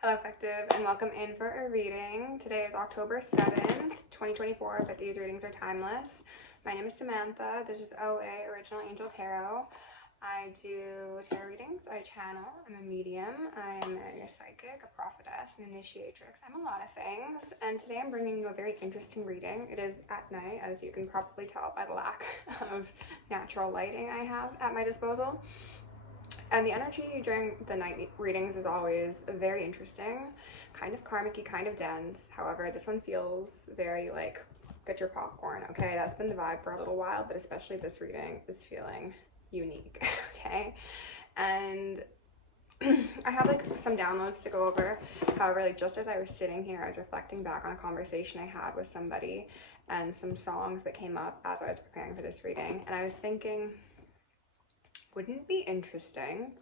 Hello Collective, and welcome in for a reading. Today is October 7th, 2024, but these readings are timeless. My name is Samantha. This is OA, Original Angel Tarot. I do tarot readings, I channel, I'm a medium, I'm a psychic, a prophetess, an initiatrix. I'm a lot of things, and today I'm bringing you a very interesting reading. It is at night, as you can probably tell by the lack of natural lighting I have at my disposal. And the energy during the night readings is always very interesting, kind of karmic-y, kind of dense. However, this one feels very like, get your popcorn, okay? That's been the vibe for a little while, but especially this reading is feeling unique, okay? And I have like some downloads to go over. However, like just as I was sitting here, I was reflecting back on a conversation I had with somebody and some songs that came up as I was preparing for this reading. And I was thinking, wouldn't it be interesting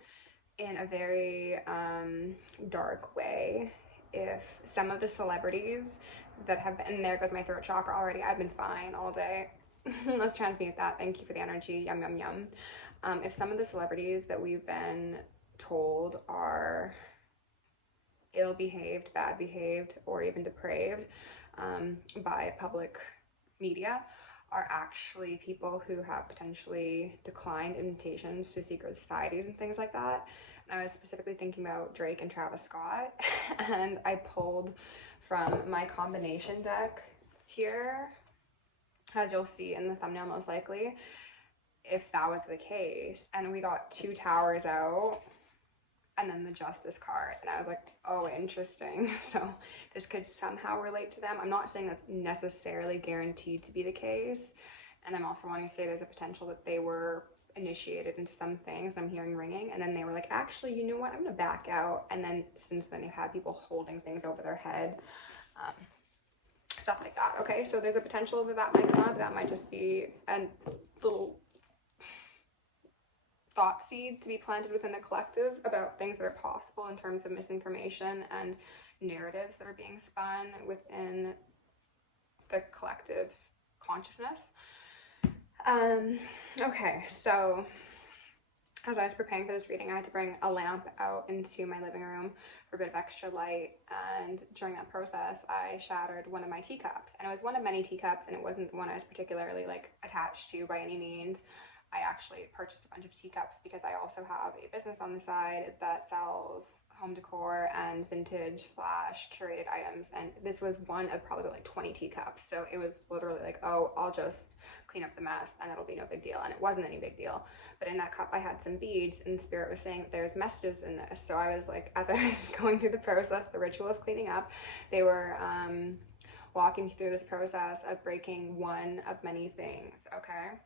in a very dark way if some of the celebrities that have been, and there goes my throat chakra already, I've been fine all day. Let's transmute that. Thank you for the energy. Yum, yum, yum. If some of the celebrities that we've been told are ill-behaved, bad-behaved, or even depraved by public media are actually people who have potentially declined invitations to secret societies and things like that. And I was specifically thinking about Drake and Travis Scott, and I pulled from my combination deck here, as you'll see in the thumbnail most likely, if that was the case. And we got two towers out, and then the Justice card, and I was like, oh, interesting. So this could somehow relate to them. I'm not saying that's necessarily guaranteed to be the case, and I'm also wanting to say there's a potential that they were initiated into some things. I'm hearing ringing, and then they were like, actually, you know what, I'm gonna back out. And then since then you've had people holding things over their head, stuff like that. Okay, so there's a potential that that might come up. That might just be a little thought seed to be planted within the collective about things that are possible in terms of misinformation and narratives that are being spun within the collective consciousness. Okay, so as I was preparing for this reading, I had to bring a lamp out into my living room for a bit of extra light, and during that process I shattered one of my teacups, and it was one of many teacups, and it wasn't one I was particularly like attached to by any means. I actually purchased a bunch of teacups because I also have a business on the side that sells home decor and vintage / curated items, and this was one of probably like 20 teacups. So it was literally like, oh, I'll just clean up the mess and it'll be no big deal. And it wasn't any big deal. But in that cup I had some beads, and Spirit was saying there's messages in this. So I was like, as I was going through the process, the ritual of cleaning up, they were walking me through this process of breaking one of many things, okay?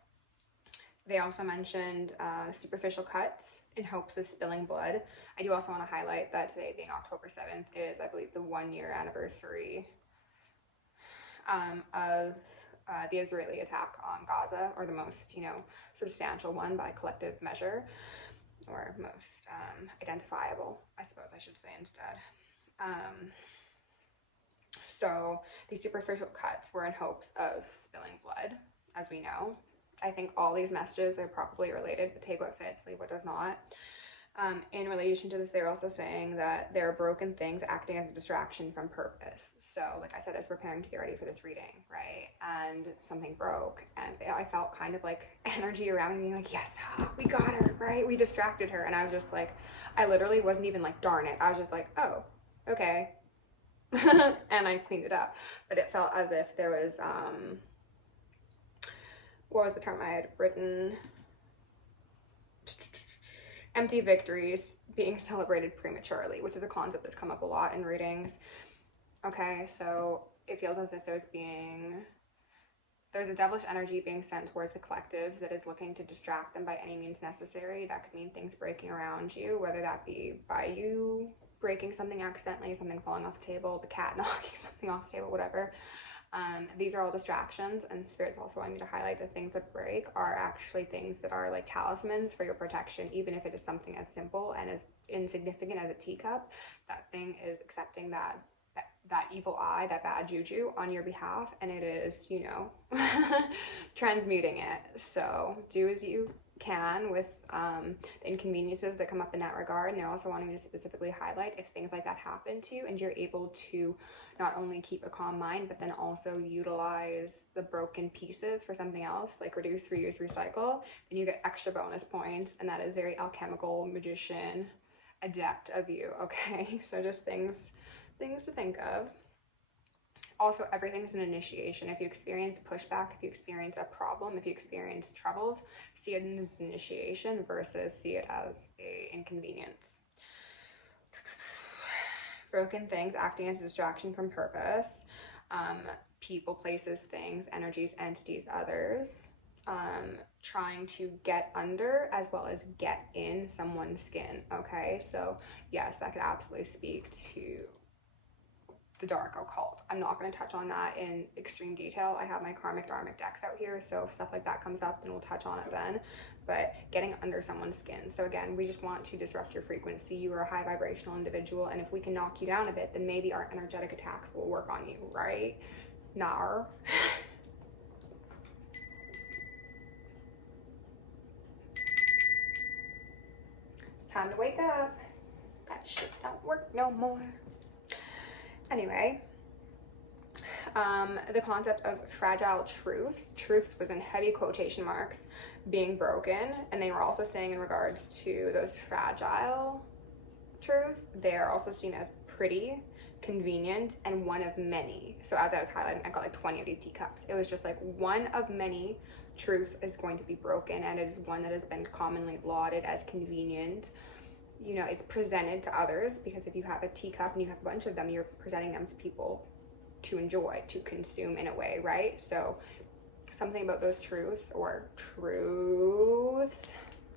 They also mentioned superficial cuts in hopes of spilling blood. I do also want to highlight that today being October 7th is, I believe, the 1-year anniversary of the Israeli attack on Gaza, or the most, substantial one by collective measure, or most identifiable, I suppose I should say instead. So these superficial cuts were in hopes of spilling blood, as we know. I think all these messages are probably related, but take what fits, leave what does not. In relation to this, they're also saying that there are broken things acting as a distraction from purpose. So like I said, I was preparing to get ready for this reading, right? And something broke, and I felt kind of like energy around me being like, yes, we got her, right? We distracted her. And I was just like, I literally wasn't even like, darn it. I was just like, oh, okay. And I cleaned it up. But it felt as if there was, what was the term I had written? Empty victories being celebrated prematurely, which is a concept that's come up a lot in readings. Okay, so it feels as if there's a devilish energy being sent towards the collective that is looking to distract them by any means necessary. That could mean things breaking around you, whether that be by you breaking something accidentally, something falling off the table, the cat knocking something off the table, whatever. These are all distractions, and Spirit's also wanting me to highlight that things that break are actually things that are like talismans for your protection, even if it is something as simple and as insignificant as a teacup. That thing is accepting that evil eye, that bad juju on your behalf, and it is, transmuting it. So do as you can with the inconveniences that come up in that regard. And they're also wanting me to specifically highlight if things like that happen to you and you're able to not only keep a calm mind, but then also utilize the broken pieces for something else, like reduce, reuse, recycle, then you get extra bonus points. And that is very alchemical, magician, adept of you, okay? So just things to think of. Also, everything is an initiation. If you experience pushback, if you experience a problem, if you experience troubles, see it as an initiation versus see it as an inconvenience. Broken things acting as a distraction from purpose. People, places, things, energies, entities, others. Trying to get under as well as get in someone's skin, okay? So yes, that could absolutely speak to the dark occult. I'm not going to touch on that in extreme detail. I have my karmic dharmic decks out here, so if stuff like that comes up, then we'll touch on it then. But getting under someone's skin. So again, we just want to disrupt your frequency. You are a high vibrational individual, and if we can knock you down a bit, then maybe our energetic attacks will work on you, right? Nar. It's time to wake up. That shit don't work no more. Anyway, the concept of fragile truths was in heavy quotation marks, being broken, and they were also saying in regards to those fragile truths, they are also seen as pretty, convenient, and one of many. So as I was highlighting, I got like 20 of these teacups. It was just like one of many truths is going to be broken, and it is one that has been commonly lauded as convenient. You know, it's presented to others, because if you have a teacup and you have a bunch of them, you're presenting them to people to enjoy, to consume in a way, right? So something about those truths or truths.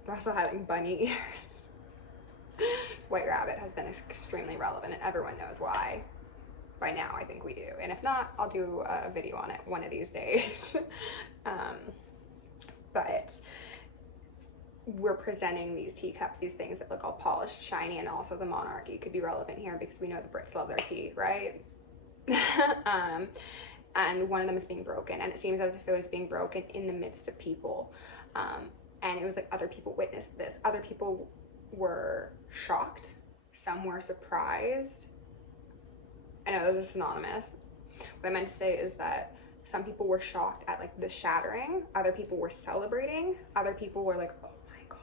I'm also having bunny ears. White rabbit has been extremely relevant, and everyone knows why. By now, I think we do. And if not, I'll do a video on it one of these days. But we're presenting these teacups, these things that look all polished, shiny, and also the monarchy could be relevant here because we know the Brits love their tea, right? And one of them is being broken, and it seems as if it was being broken in the midst of people. And it was like other people witnessed this. Other people were shocked. Some were surprised. I know those are synonymous. What I meant to say is that some people were shocked at like the shattering. Other people were celebrating. Other people were like, oh my God,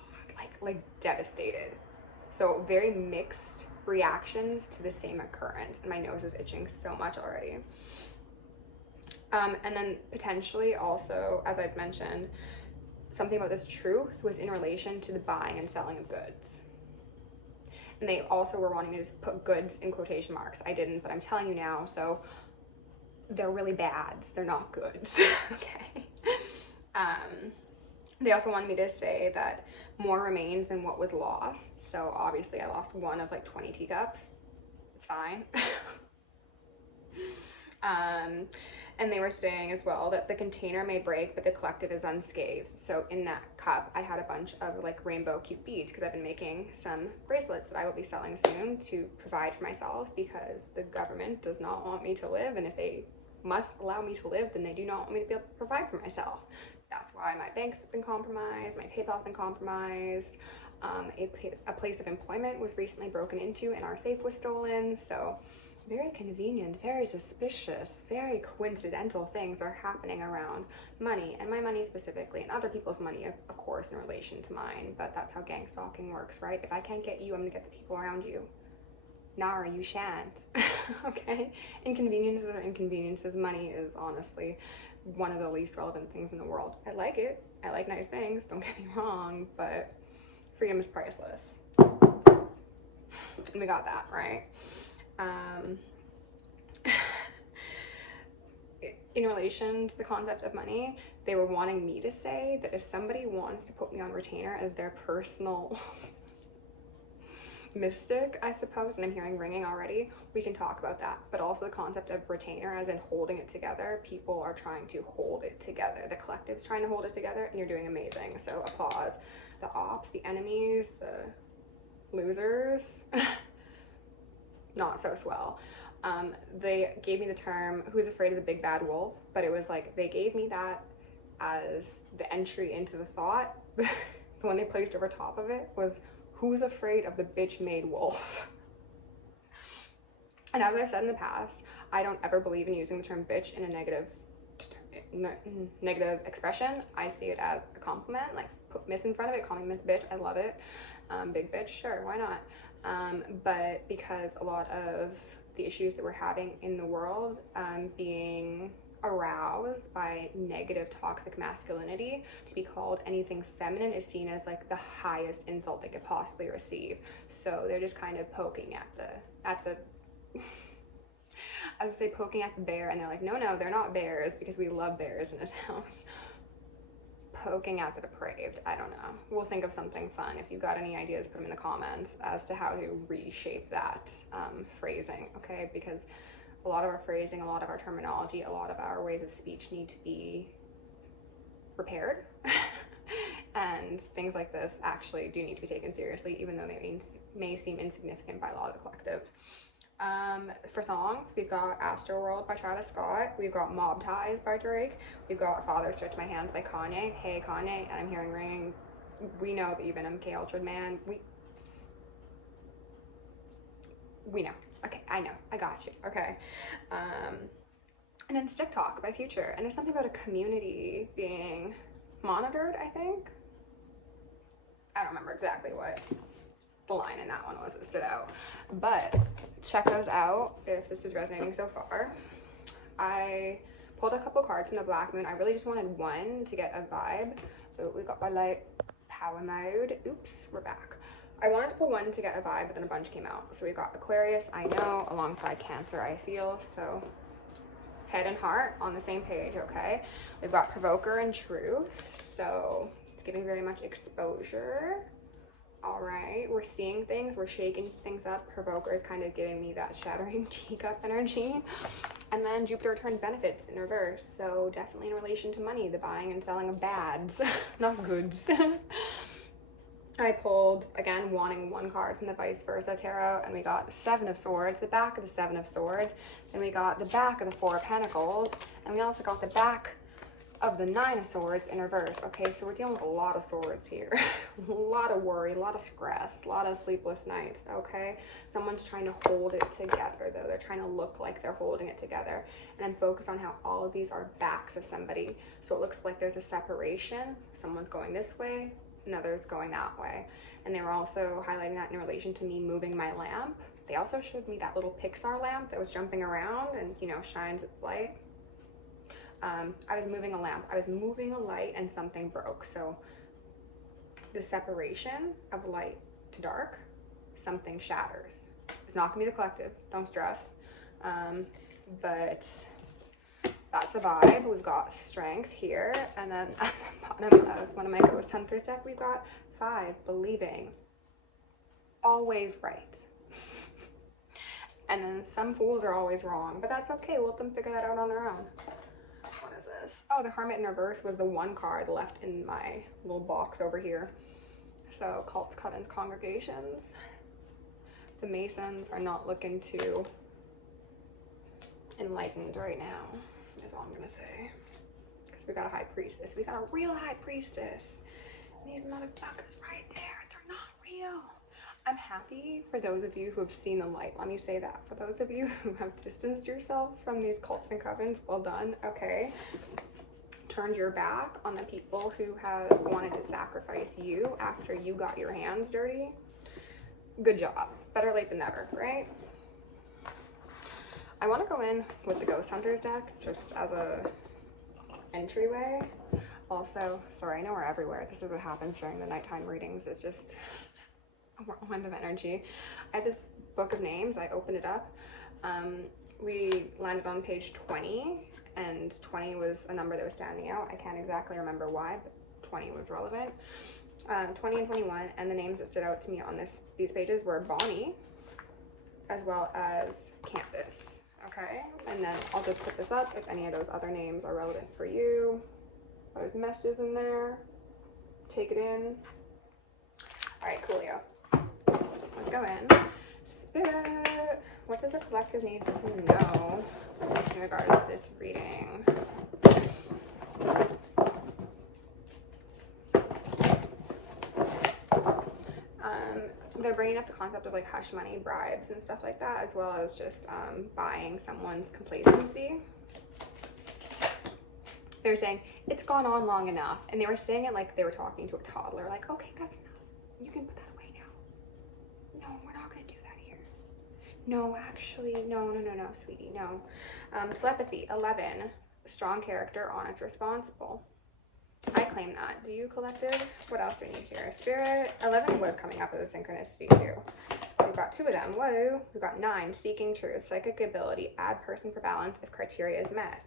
like devastated. So very mixed reactions to the same occurrence. And my nose is itching so much already. And then potentially also, as I'd mentioned, something about this truth was in relation to the buying and selling of goods. And they also were wanting me to put goods in quotation marks. I didn't, but I'm telling you now. So they're really bads. They're not goods. Okay. They also wanted me to say that more remains than what was lost. So obviously I lost one of like 20 teacups. It's fine. And they were saying as well that the container may break, but the collective is unscathed. So in that cup, I had a bunch of like rainbow cute beads because I've been making some bracelets that I will be selling soon to provide for myself, because the government does not want me to live. And if they must allow me to live, then they do not want me to be able to provide for myself. That's why my bank's been compromised, my PayPal's been compromised. A place of employment was recently broken into and our safe was stolen. So very convenient, very suspicious, very coincidental things are happening around money, and my money specifically, and other people's money, of course, in relation to mine. But that's how gang stalking works, right? If I can't get you, I'm gonna get the people around you. Nara, you shan't. Okay? Inconveniences are inconveniences. Money is honestly one of the least relevant things in the world. I like it. I like nice things, don't get me wrong, but freedom is priceless. And we got that, right? In relation to the concept of money, they were wanting me to say that if somebody wants to put me on retainer as their personal mystic, I suppose, and I'm hearing ringing already, we can talk about that. But also the concept of retainer as in holding it together. People are trying to hold it together. The collective's trying to hold it together, and you're doing amazing. So applause. The ops, the enemies, the losers, not so swell. They gave me the term, who's afraid of the big bad wolf, but it was like they gave me that as the entry into the thought the one they placed over top of it was, who's afraid of the bitch-made wolf? And as I've said in the past, I don't ever believe in using the term bitch in a negative expression. I see it as a compliment, like put miss in front of it, call me Miss Bitch, I love it. Big bitch, sure, why not? But because a lot of the issues that we're having in the world being aroused by negative toxic masculinity, to be called anything feminine is seen as like the highest insult they could possibly receive. So they're just kind of poking at the I was gonna say poking at the bear, and they're like, no, they're not bears, because we love bears in this house. Poking at the depraved. I don't know. We'll think of something fun. If you've got any ideas, put them in the comments as to how to reshape that phrasing, okay? Because a lot of our phrasing, a lot of our terminology, a lot of our ways of speech need to be repaired. And things like this actually do need to be taken seriously, even though they may seem insignificant by a lot of the collective. For songs, we've got Astroworld by Travis Scott, we've got Mob Ties by Drake, we've got Father Stretch My Hands by Kanye. Hey Kanye, I'm hearing ringing. We know that you've been MK Ultra man. We know. Okay, I know. I got you. Okay. And then Stick Talk by Future. And there's something about a community being monitored, I think. I don't remember exactly what the line in that one was that stood out. But check those out if this is resonating so far. I pulled a couple cards from the Black Moon. I really just wanted one to get a vibe. So we got my light power mode. Oops, we're back. I wanted to pull one to get a vibe, but then a bunch came out. So we got Aquarius, I know, alongside Cancer, I feel. So head and heart on the same page, okay? We've got Provoker and Truth. So it's giving very much exposure. All right, we're seeing things, we're shaking things up. Provoker is kind of giving me that shattering teacup energy. And then Jupiter returned benefits in reverse. So definitely in relation to money, the buying and selling of bads, not goods. I pulled, again, wanting one card from the Vice Versa Tarot, and we got the Seven of Swords, the back of the Seven of Swords, and we got the back of the Four of Pentacles, and we also got the back of the Nine of Swords in reverse. Okay, so we're dealing with a lot of swords here. A lot of worry, a lot of stress, a lot of sleepless nights, okay? Someone's trying to hold it together, though. They're trying to look like they're holding it together. And I'm focused on how all of these are backs of somebody. So it looks like there's a separation. Someone's going this way, another's going that way. And they were also highlighting that in relation to me moving my lamp. They also showed me that little Pixar lamp that was jumping around and, you know, shines its light. I was moving a lamp, I was moving a light, and something broke. So the separation of light to dark, something shatters. It's not gonna be the collective, don't stress. But that's the vibe. We've got Strength here, and then at the bottom of one of my Ghost Hunters deck, we've got 5, Believing. Always right. And then some fools are always wrong, but that's okay. We'll let them figure that out on their own. What is this? Oh, the Hermit in reverse was the one card left in my little box over here. So cults, covens, congregations. The Masons are not looking too enlightened right now, is all I'm gonna say. Because we got a High Priestess. We got a real High Priestess. And these motherfuckers right there, they're not real. I'm happy for those of you who have seen the light. Let me say that. For those of you who have distanced yourself from these cults and covens, well done, okay? Turned your back on the people who have wanted to sacrifice you after you got your hands dirty. Good job. Better late than never, right? I want to go in with the Ghost Hunters deck just as a entryway. Also, sorry, I know we're everywhere. This is what happens during the nighttime readings. It's just a whirlwind of energy. I have this book of names. I opened it up. We landed on page 20, and 20 was a number that was standing out. I can't exactly remember why, but 20 was relevant. 20 and 21, and the names that stood out to me on these pages were Bonnie, as well as Candace. Okay, and then I'll just put this up if any of those other names are relevant for you. Those messages in there. Take it in. All right, coolio. Let's go in. Spirit, what does the collective need to know in regards to this reading? they're bringing up the concept of like hush money, bribes, and stuff like that, as well as just buying someone's complacency. They're saying, it's gone on long enough. And they were saying it like they were talking to a toddler. Like, okay, that's enough. You can put that away now. No, we're not going to do that here. No, actually, no, sweetie, no. Telepathy, 11. Strong character, honest, responsible. I claim that. Do you, collective? What else do we need here? Spirit, 11 was coming up with a synchronicity too. We've got 2 of them. Whoa. We've got 9. Seeking truth, psychic ability, add person for balance if criteria is met.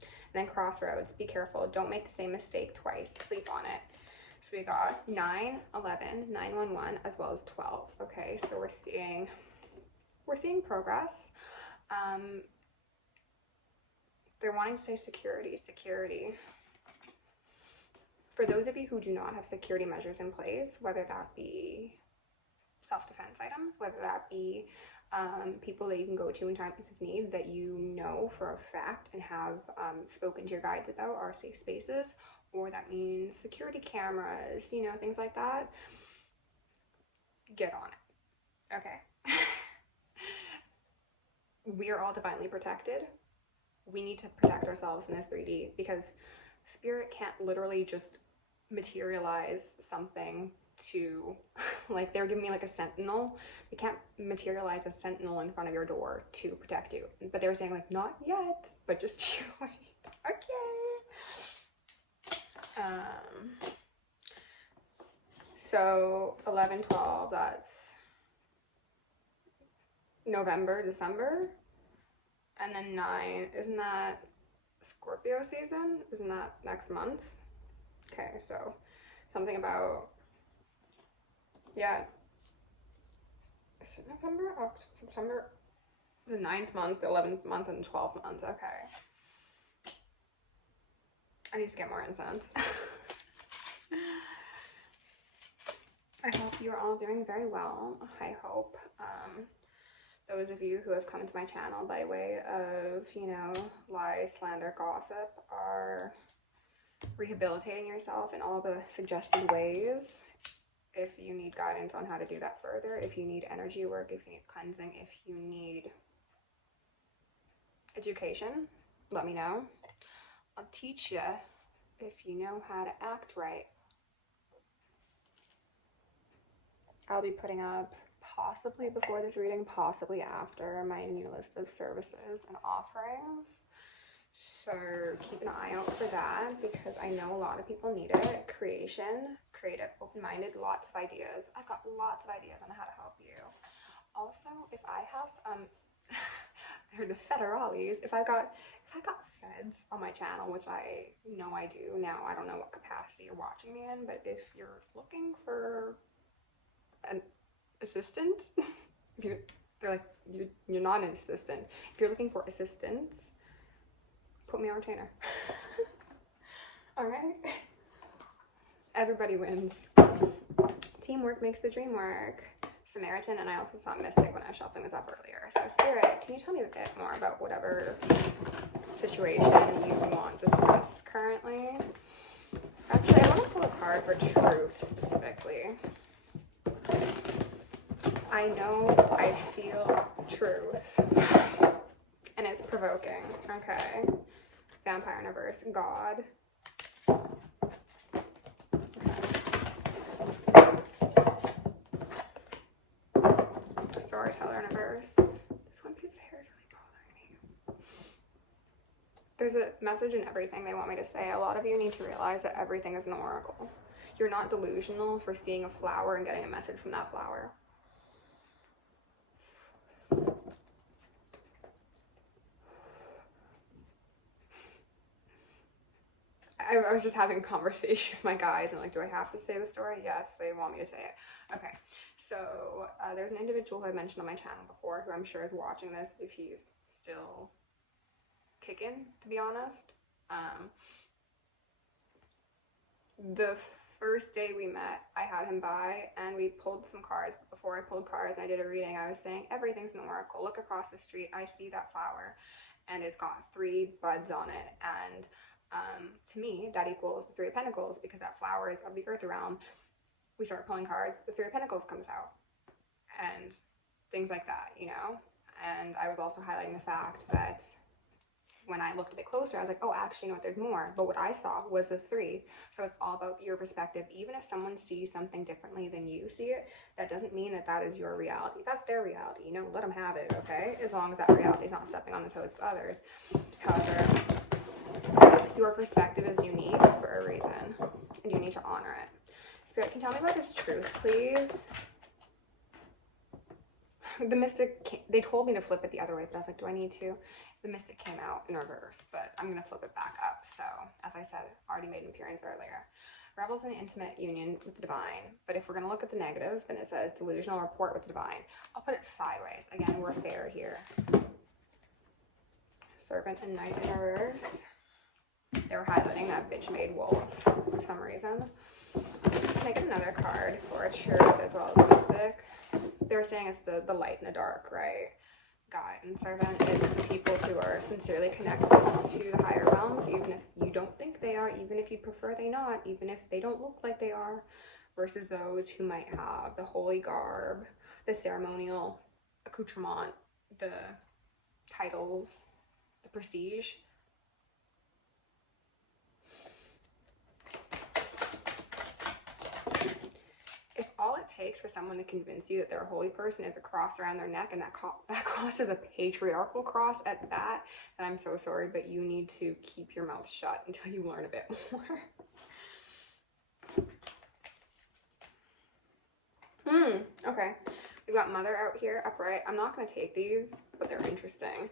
And then crossroads, be careful. Don't make the same mistake twice. Sleep on it. So we got 9, 11, 911, as well as 12. Okay, so we're seeing progress. They're wanting to say security. For those of you who do not have security measures in place, whether that be self-defense items, whether that be people that you can go to in times of need that you know for a fact and have spoken to your guides about are safe spaces, or that means security cameras, you know, things like that, get on it, okay? We are all divinely protected. We need to protect ourselves in a 3D because spirit can't literally just materialize something to, like, they're giving me like a sentinel. They can't materialize a sentinel in front of your door to protect you. But they were saying like, not yet, but just you wait. Okay. So 11, 12, that's November, December. And then 9, isn't that Scorpio season? Isn't that next month? Okay, so something about, yeah, is it November, October, September, the 9th month, the 11th month, and the 12th month. Okay. I need to get more incense. I hope you are all doing very well. I hope those of you who have come to my channel by way of, you know, lie, slander, gossip are rehabilitating yourself in all the suggested ways. If you need guidance on how to do that further, if you need energy work, if you need cleansing, if you need education, let me know. I'll teach you if you know how to act right. I'll be putting up, possibly before this reading, possibly after, my new list of services and offerings. So keep an eye out for that because I know a lot of people need it. Creation, creative, open-minded, lots of ideas. I've got lots of ideas on how to help you. Also, if I have, I heard the federales, if I got feds on my channel, which I know I do now, I don't know what capacity you're watching me in, but if you're looking for an assistant, they're like, you're not an assistant. If you're looking for assistance, put me on retainer. All right. Everybody wins. Teamwork makes the dream work. Samaritan, and I also saw Mystic when I was shuffling this up earlier. So Spirit, can you tell me a bit more about whatever situation you want discussed currently? Actually, I want to pull a card for truth specifically. I know I feel truth, and it's provoking. Okay. Vampire in reverse, God. Okay. Storyteller in reverse. This one piece of hair is really bothering me. There's a message in everything they want me to say. A lot of you need to realize that everything is an oracle. You're not delusional for seeing a flower and getting a message from that flower. I was just having a conversation with my guys and like, do I have to say the story? Yes, they want me to say it. Okay, so there's an individual who I mentioned on my channel before who I'm sure is watching this if he's still kicking, to be honest. The first day we met, I had him by and we pulled some cards. But before I pulled cards and I did a reading, I was saying, everything's an oracle. Look across the street, I see that flower and it's got 3 buds on it. And to me, that equals the 3 of Pentacles because that flower is of the earth realm. We start pulling cards, the 3 of Pentacles comes out. and things like that, you know? And I was also highlighting the fact that when I looked a bit closer, I was like, oh, actually, you know what, there's more. But what I saw was the 3. So it's all about your perspective. Even if someone sees something differently than you see it, that doesn't mean that that is your reality. That's their reality, you know, let them have it, okay? As long as that reality is not stepping on the toes of others. However, your perspective is unique for a reason, and you need to honor it. Spirit, can you tell me about this truth, please? The Mystic, they told me to flip it the other way, but I was like, do I need to? The Mystic came out in reverse, but I'm going to flip it back up. So, as I said, already made an appearance earlier. Rebels in intimate union with the divine. But if we're going to look at the negatives, then it says delusional rapport with the divine. I'll put it sideways. Again, we're fair here. Serpent and Knight in reverse. They were highlighting that bitch made wolf for some reason. Can I get another card for truth as well as Mystic? They were saying it's the light and the dark, right? Guide and servant is the people who are sincerely connected to the higher realms, even if you don't think they are, even if you prefer they not, even if they don't look like they are, versus those who might have the holy garb, the ceremonial accoutrement, the titles, the prestige. If all it takes for someone to convince you that they're a holy person is a cross around their neck, and that cross is a patriarchal cross at that, then I'm so sorry, but you need to keep your mouth shut until you learn a bit more. Okay. We've got Mother out here, upright. I'm not going to take these, but they're interesting.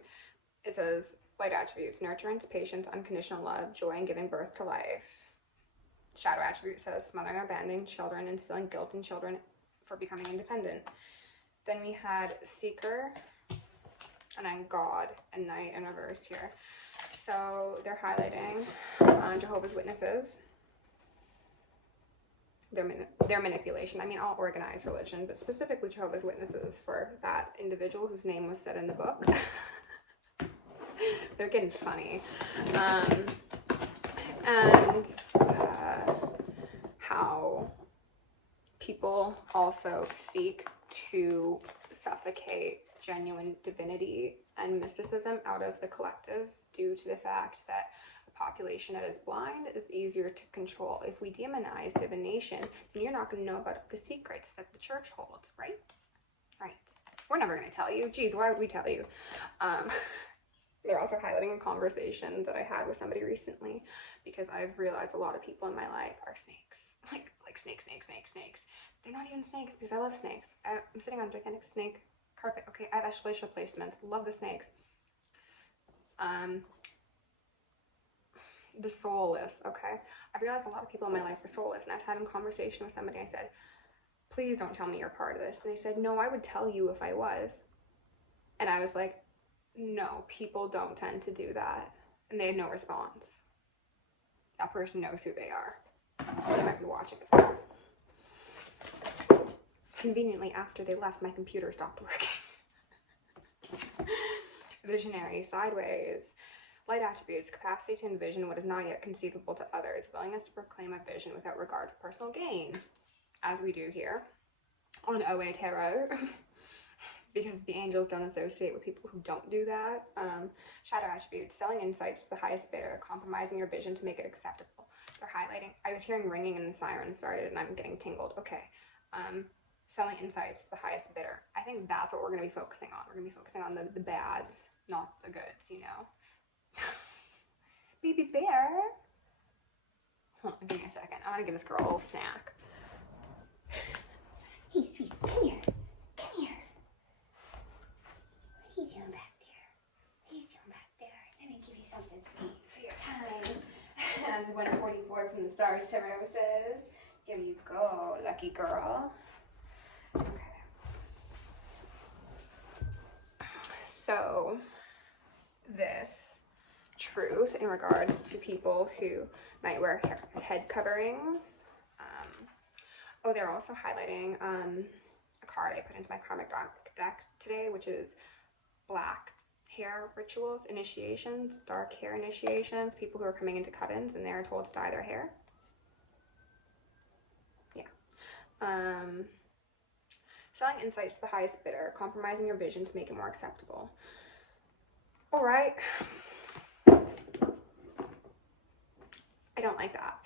It says, light attributes, nurturance, patience, unconditional love, joy in giving birth to life. Shadow attribute says smothering or abandoning children, instilling guilt in children for becoming independent. Then we had Seeker, and then God and Knight in reverse here. So they're highlighting Jehovah's Witnesses, their manipulation. I mean, all organized religion, but specifically Jehovah's Witnesses for that individual whose name was said in the book. They're getting funny. And how people also seek to suffocate genuine divinity and mysticism out of the collective due to the fact that a population that is blind is easier to control. If we demonize divination, then you're not going to know about the secrets that the church holds, right? Right. So we're never going to tell you. Geez, why would we tell you? They're also highlighting a conversation that I had with somebody recently, because I've realized a lot of people in my life are snakes. Like snakes. They're not even snakes, because I love snakes. I'm sitting on a gigantic snake carpet. Okay, I have echolation placements. Love the snakes. The soulless, okay? I've realized a lot of people in my life are soulless, and I've had a conversation with somebody. I said, please don't tell me you're part of this. And they said, no, I would tell you if I was. And I was like, no, people don't tend to do that. And they had no response. That person knows who they are. They might be watching as well. Conveniently, after they left, my computer stopped working. Visionary, sideways. Light attributes, capacity to envision what is not yet conceivable to others. Willingness to proclaim a vision without regard for personal gain. As we do here on OAtarot. Because the angels don't associate with people who don't do that. Shadow attributes, selling insights to the highest bidder, compromising your vision to make it acceptable. They're highlighting. I was hearing ringing and the siren started and I'm getting tingled. Okay. Selling insights to the highest bidder. I think that's what we're going to be focusing on. We're going to be focusing on the bads, not the goods, you know. Baby bear. Hold on, give me a second. I want to give this girl a little snack. Hey, sweet, come here. Come here. What are you doing back there? What are you doing back there? Let me give you something sweet for your time. And 144 from the Stars Tarot says, there you go, lucky girl. Okay. So, this truth in regards to people who might wear head coverings. They're also highlighting a card I put into my karmic deck today, which is black hair rituals, initiations, dark hair initiations, people who are coming into covens and they're told to dye their hair. Yeah. Selling insights to the highest bidder, compromising your vision to make it more acceptable. All right. I don't like that,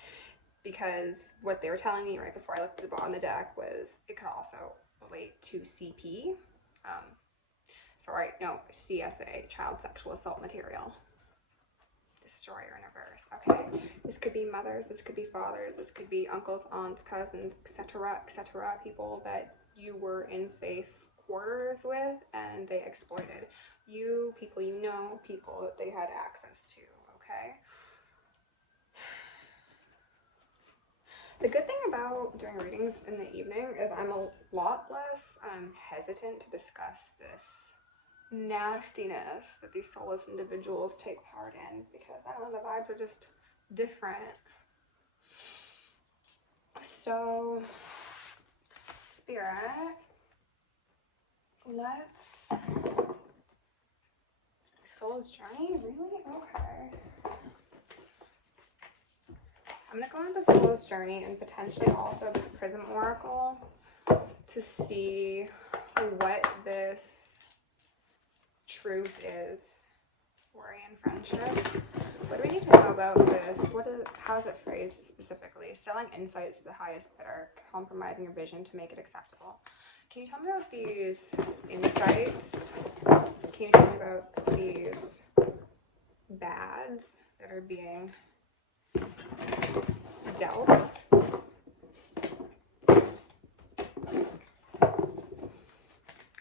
because what they were telling me right before I looked at the bottom of the deck was it could also relate to CP. CSA, child sexual assault material. Destroyer in reverse. Okay, this could be mothers, this could be fathers, this could be uncles, aunts, cousins, etc., etc., people that you were in safe quarters with and they exploited you, people you know, people that they had access to. Okay, the good thing about doing readings in the evening is I'm a lot less hesitant to discuss this nastiness that these soulless individuals take part in, because I don't know, the vibes are just different. So, Spirit, let's... Soul's Journey? Really? Okay. I'm going to go on the Soul's Journey and potentially also this Prism Oracle to see what this truth is. Worry and friendship. What do we need to know about this? How is it phrased specifically? Selling insights to the highest bidder, compromising your vision to make it acceptable. Can you tell me about these insights? Can you tell me about these bads that are being dealt?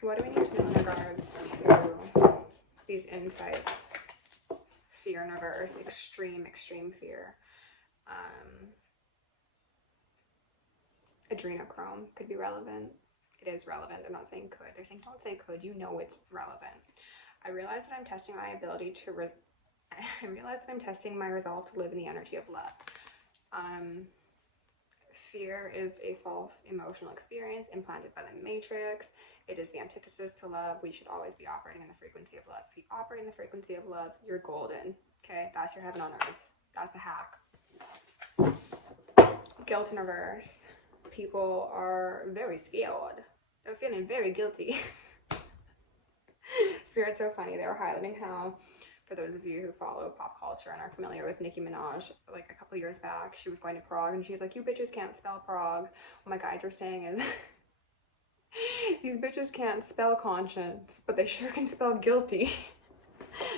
What do we need to know in regards to these insights? Fear in reverse, extreme fear. Adrenochrome could be relevant. It is relevant. They're not saying could. They're saying don't say could. You know it's relevant. I realize that I'm testing my ability to I realize that I'm testing my resolve to live in the energy of love. Fear is a false emotional experience implanted by the Matrix. It is the antithesis to love. We should always be operating in the frequency of love. If you operate in the frequency of love, you're golden. Okay? That's your heaven on earth. That's the hack. Guilt in reverse. People are very scared. They're feeling very guilty. Spirit's so funny. They were highlighting how, for those of you who follow pop culture and are familiar with Nicki Minaj, like a couple years back, she was going to Prague and she's like, you bitches can't spell Prague. What my guides were saying is, these bitches can't spell conscience, but they sure can spell guilty.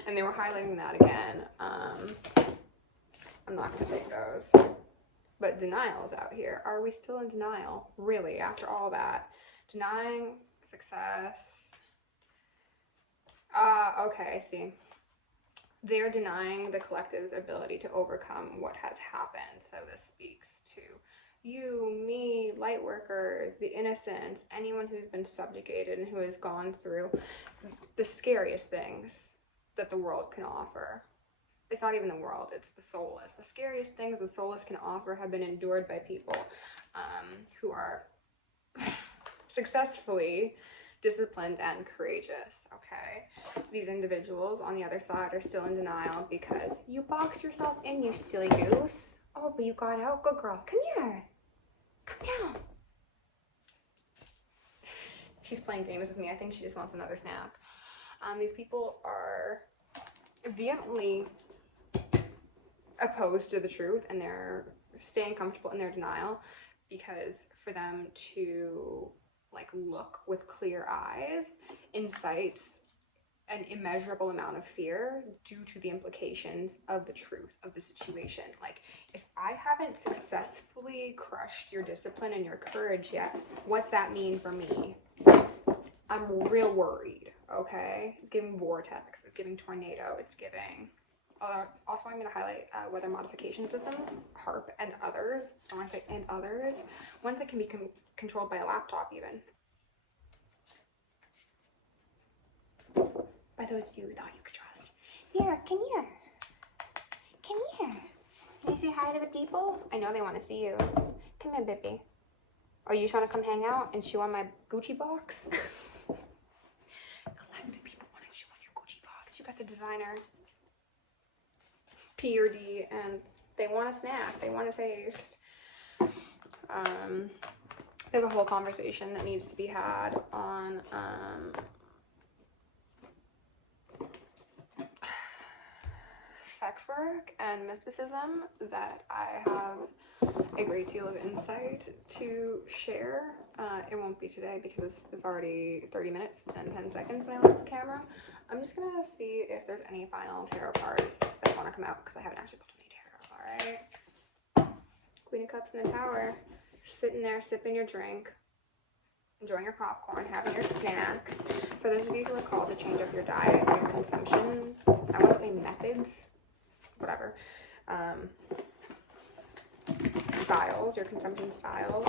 And they were highlighting that again. I'm not going to take those. But denial's out here. Are we still in denial? Really, after all that? Denying success. Okay, I see. They're denying the collective's ability to overcome what has happened. So this speaks to you, me, light workers, the innocents, anyone who's been subjugated and who has gone through the scariest things that the world can offer. It's not even the world, it's the soulless. The scariest things the soulless can offer have been endured by people who are successfully disciplined and courageous, okay? These individuals on the other side are still in denial because you boxed yourself in, you silly goose. Oh, but you got out. Good girl. Come here. Come down. She's playing games with me. I think she just wants another snack. These people are vehemently opposed to the truth, and they're staying comfortable in their denial because for them to like look with clear eyes incites an immeasurable amount of fear due to the implications of the truth of the situation. Like, if I haven't successfully crushed your discipline and your courage yet, what's that mean for me? I'm real worried, okay? It's giving vortex, it's giving tornado, it's giving... also, I'm going to highlight weather modification systems, HARP, and others. I want to say and others. Ones that can be controlled by a laptop, even. By those of you who thought you could trust. Here, come here. Come here. Can you say hi to the people? I know they want to see you. Come here, baby. Are you trying to come hang out and chew on my Gucci box? Collective people want to chew on your Gucci box. You got the designer P or D, and they want a snack. They want a taste. there's a whole conversation that needs to be had on sex work and mysticism that I have a great deal of insight to share. It won't be today because it's already 30 minutes and 10 seconds when I look at the camera. I'm just gonna see if there's any final tarot cards that want to come out because I haven't actually pulled any tarot. All right. Queen of Cups in a Tower. Sitting there sipping your drink, enjoying your popcorn, having your snacks. For those of you who are called to change up your diet or your consumption, I want to say methods, whatever, styles, your consumption styles,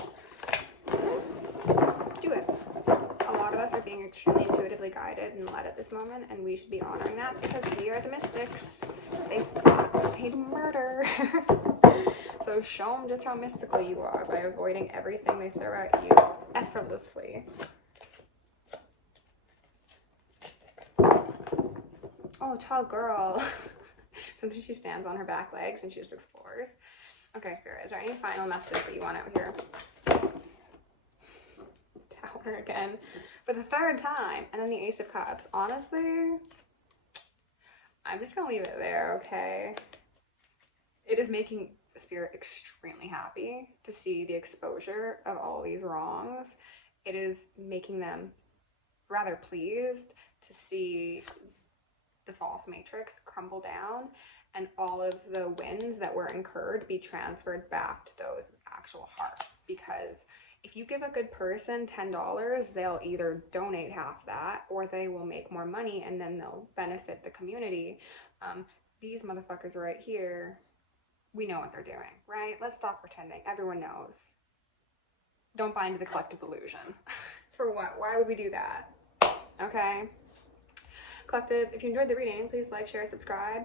do it. A lot of us are being extremely intuitively guided and led at this moment, and we should be honoring that because we are the mystics. They thought they'd murder. So show them just how mystical you are by avoiding everything they throw at you effortlessly. Oh, tall girl. Sometimes she stands on her back legs and she just explores. Okay, Spirit, is there any final messages that you want out here? Tower again for the third time, and then the Ace of Cups. Honestly, I'm just gonna leave it there, okay? It is making Spirit extremely happy to see the exposure of all these wrongs. It is making them rather pleased to see the false matrix crumble down and all of the wins that were incurred be transferred back to those with actual heart. Because if you give a good person $10, they'll either donate half that or they will make more money and then they'll benefit the community. These motherfuckers right here, we know what they're doing, right? Let's stop pretending. Everyone knows. Don't buy into the collective illusion. For what? Why would we do that? Okay? Collective, if you enjoyed the reading, please like, share, subscribe.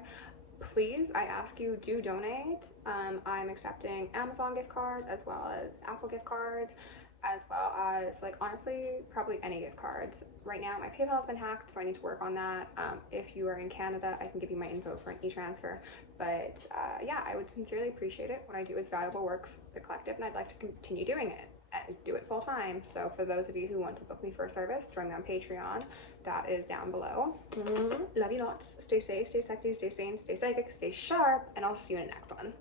Please, I ask you, do donate. I'm accepting Amazon gift cards as well as Apple gift cards, as well as, like, honestly, probably any gift cards. Right now, my PayPal's been hacked, so I need to work on that. If you are in Canada, I can give you my info for an e-transfer. But yeah, I would sincerely appreciate it. What I do is valuable work for the collective, and I'd like to continue doing it and do it full time. So for those of you who want to book me for a service, join me on Patreon. That is down below. Love you lots. Stay safe, stay sexy, stay sane, stay psychic, stay sharp, and I'll see you in the next one.